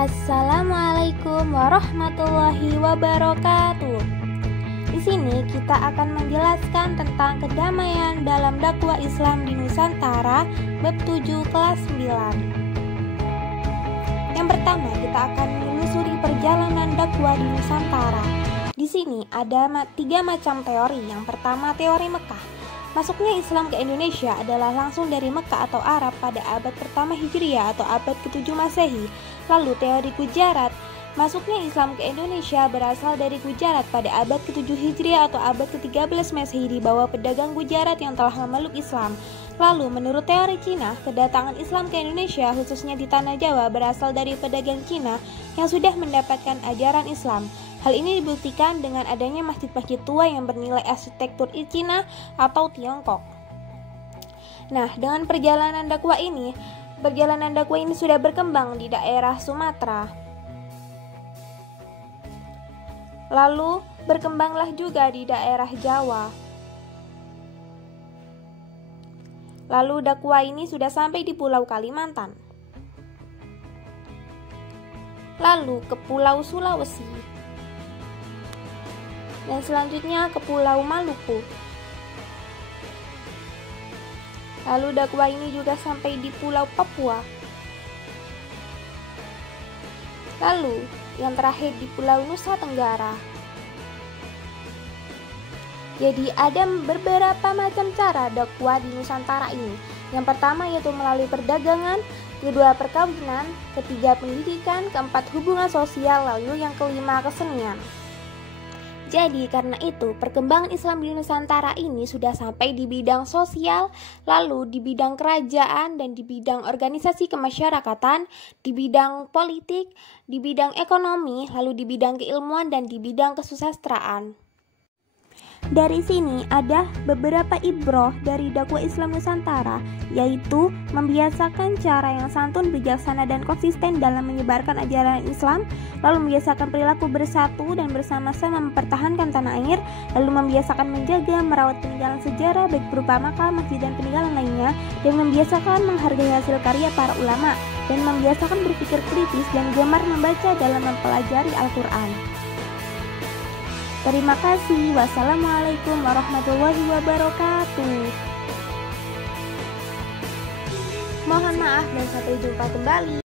Assalamualaikum warahmatullahi wabarakatuh. Di sini kita akan menjelaskan tentang kedamaian dalam dakwah Islam di Nusantara bab 7 kelas 9. Yang pertama, kita akan menelusuri perjalanan dakwah di Nusantara. Di sini ada 3 macam teori. Yang pertama, teori Mekah. Masuknya Islam ke Indonesia adalah langsung dari Mekah atau Arab pada abad pertama Hijriah atau abad ke-7 Masehi. Lalu teori Gujarat. Masuknya Islam ke Indonesia berasal dari Gujarat pada abad ke-7 Hijriah atau abad ke-13 Masehi di bawah pedagang Gujarat yang telah memeluk Islam. Lalu menurut teori Cina, kedatangan Islam ke Indonesia khususnya di Tanah Jawa berasal dari pedagang Cina yang sudah mendapatkan ajaran Islam. Hal ini dibuktikan dengan adanya masjid-masjid tua yang bernilai arsitektur Cina atau Tiongkok. Nah, dengan perjalanan dakwah ini sudah berkembang di daerah Sumatera. Lalu berkembanglah juga di daerah Jawa. Lalu dakwah ini sudah sampai di Pulau Kalimantan. Lalu ke Pulau Sulawesi. Dan selanjutnya ke Pulau Maluku. Lalu dakwah ini juga sampai di Pulau Papua. Lalu yang terakhir di Pulau Nusa Tenggara. Jadi ada beberapa macam cara dakwah di Nusantara ini. Yang pertama yaitu melalui perdagangan, kedua perkawinan, ketiga pendidikan, keempat hubungan sosial, lalu yang kelima kesenian. Jadi karena itu perkembangan Islam di Nusantara ini sudah sampai di bidang sosial, lalu di bidang kerajaan dan di bidang organisasi kemasyarakatan, di bidang politik, di bidang ekonomi, lalu di bidang keilmuan dan di bidang kesusastraan. Dari sini ada beberapa ibroh dari dakwah Islam Nusantara, yaitu membiasakan cara yang santun, bijaksana, dan konsisten dalam menyebarkan ajaran Islam, lalu membiasakan perilaku bersatu dan bersama-sama mempertahankan tanah air, lalu membiasakan menjaga, merawat peninggalan sejarah baik berupa makam, masjid, dan peninggalan lainnya, dan membiasakan menghargai hasil karya para ulama, dan membiasakan berpikir kritis dan gemar membaca dalam mempelajari Al-Quran. Terima kasih. Wassalamualaikum warahmatullahi wabarakatuh. Mohon maaf dan sampai jumpa kembali.